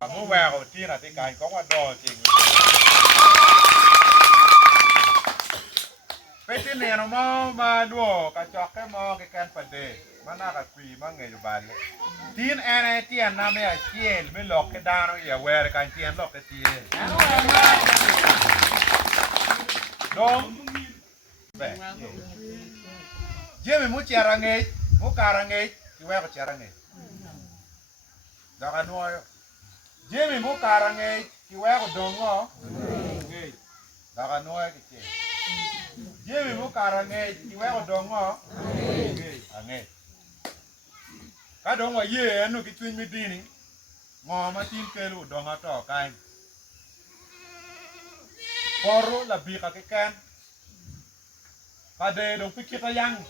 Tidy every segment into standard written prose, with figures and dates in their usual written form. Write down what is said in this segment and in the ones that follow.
Amo wao tira ti kai ko wa do jing. Peti ne no mo ma duo ka chok ke mo ke kan pade. Mana ka kwi ma nge ju bale. Tin ene tien na me a chiel me lok ke dano ya Awere kan tien lok ke tie. Dong. Be. Je me mu chiara nge, mu kara nge, ki wa ko chiara nge. Da ka no Jimmy mu karange ki wa Odonga nge daga noe ki che Jimmy mu karange ki wa Odonga nge ange ka dongwa ye enu ki twin midini ngo ma tin kelu Odonga to kai poro Labika ke kan pade dong pikita yang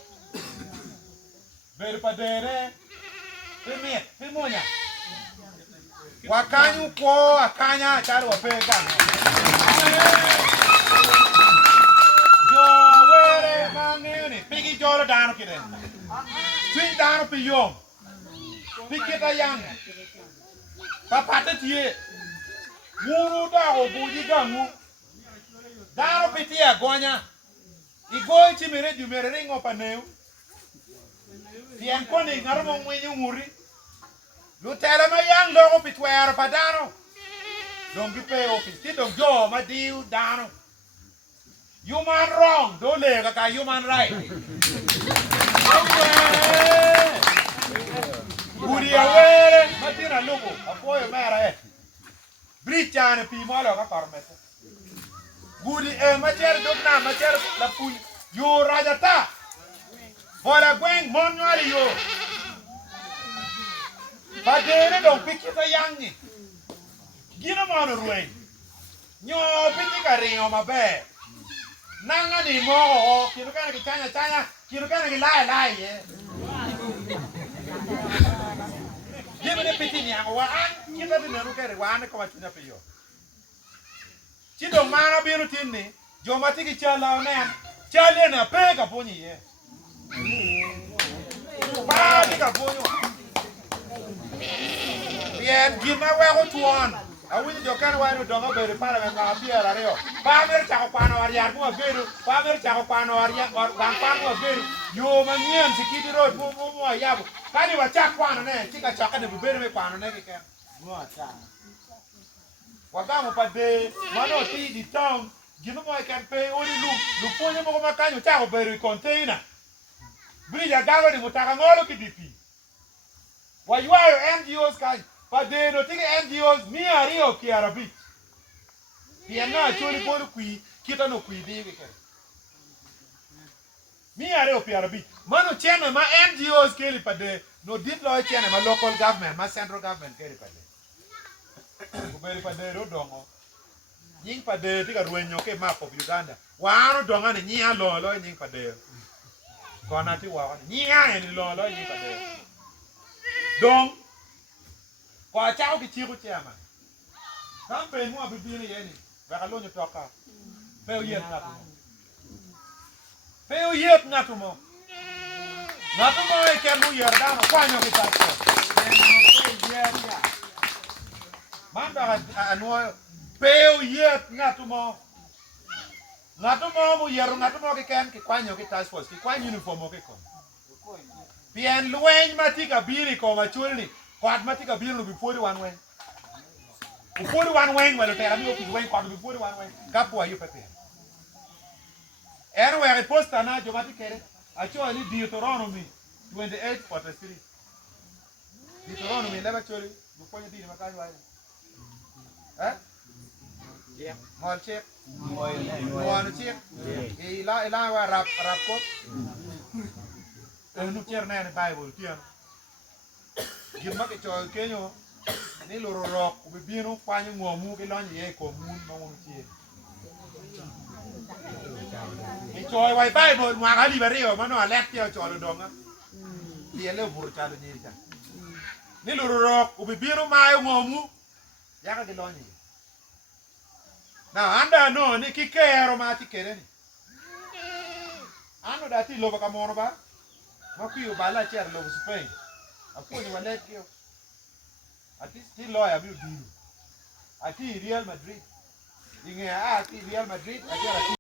ber padere pemie pemonya Wakanyu ko akanya charo wapeka. Yo Awere mangeni pigi joro dano kide. Twin dano piyom. Pikita yang. Papata tie. Muru da obuji gamu. Dano pitia gonya. Igoi chimere jumere ringo paneu. Tien koni ngarumo mwenye muri. Lutela ma yang dogo pitwero padano. Don't be pay office. Ti dong jo ma diu dano. Human wrong. Do le ka human right. Guri Awere matina lugo. Apoyo mera Brichane pi molo ka kormete. Guri macher dogna macher la pul. Yo rajata. Bola gweng monwali yo. Padere dong pikita yangi. Gino mano rueng. Nyo pitika ringo mabe. Nanga ni mo kino kana ki chanya kino kana ki lai ye. Yeme ne piti ni ang waan kita dinero kere waan ko machuna piyo. Chido mana biro tinni jo matiki chala onen. Chale na pega ponyi ye. Ba tika ponyo. Bien, gina wego tuon. Awini jokan wano donga beri para nga pia la reo. Pa mer chako kwano ariar mo beru, pa mer chako kwano ariar wan kwano beru. Yo mangien sikiti road mo ayabu. Kani wa chak kwano ne, chika chaka ne beru me kwano ne ke. Mo ta. Wagamo pa de, mano ti di town, gina mo kan pe ori lu ponye mo makanyo chako beru container. Brija gago ni mutaka ngolo kidipi. Wa yuayo NGOs kai but they don't think NGOs me ario ki Arabic. Piana choli bolu kui kita no kui di ke. Me ario ki Arabic. Mano chene ma NGOs keli pade no dit lo chene ma local government ma central government keli pade. Kuberi pade ro dongo. Nying pade tika ruenyo ke map of Uganda. Wano donga ni nyia lo nying pade. Kona ti wa nyia ni lo nying pade. Dong kwa chao ki chiru chama. Kampe mu abibini yeni. Baka lonyo toka. Peo yet ngatu mo. Peo yet ngatu mo. Ngatu mo e kemu yerdano kwanyo ki tapo. Manda anuo peo yet ngatu mo. Ngatu mo mu yeru ngatu mo ki ken ki kwanyo ki task force. Ki kwanyo uniform mo ki kon. Bien lueny matika biri ko machulni. Kwad matika biri no before one way. Before one way wala te ami opi way kwad before one way. Kapo ayo pepe. Ero ya posta na jo matikere. Acho ni Deuteronomy 28:43. Deuteronomy leba chori. Buponye dini makani wa. Yeah. Mol chek. Mol chek. Ila wa rap ko. Nu cher na ni Bible tian. Gima ke cho kenyo ni loro rock u bibino kwanyo ngomu ke lonye ye ko mun ma won tie. Ke cho wai Bible ma ga li berio ma no alek tie cho Odonga. Tie le bur cha ni cha. Ni loro rock u bibino ma ngomu ya ka ke lonye. Na anda no ni kikero ma tikere ni. Ano dati loba ka mono ba? Makuyo bala cher lobo Spain. Aponi wale kio. Ati still lawyer bi diru. ati Real Madrid. Inge ati Real Madrid ati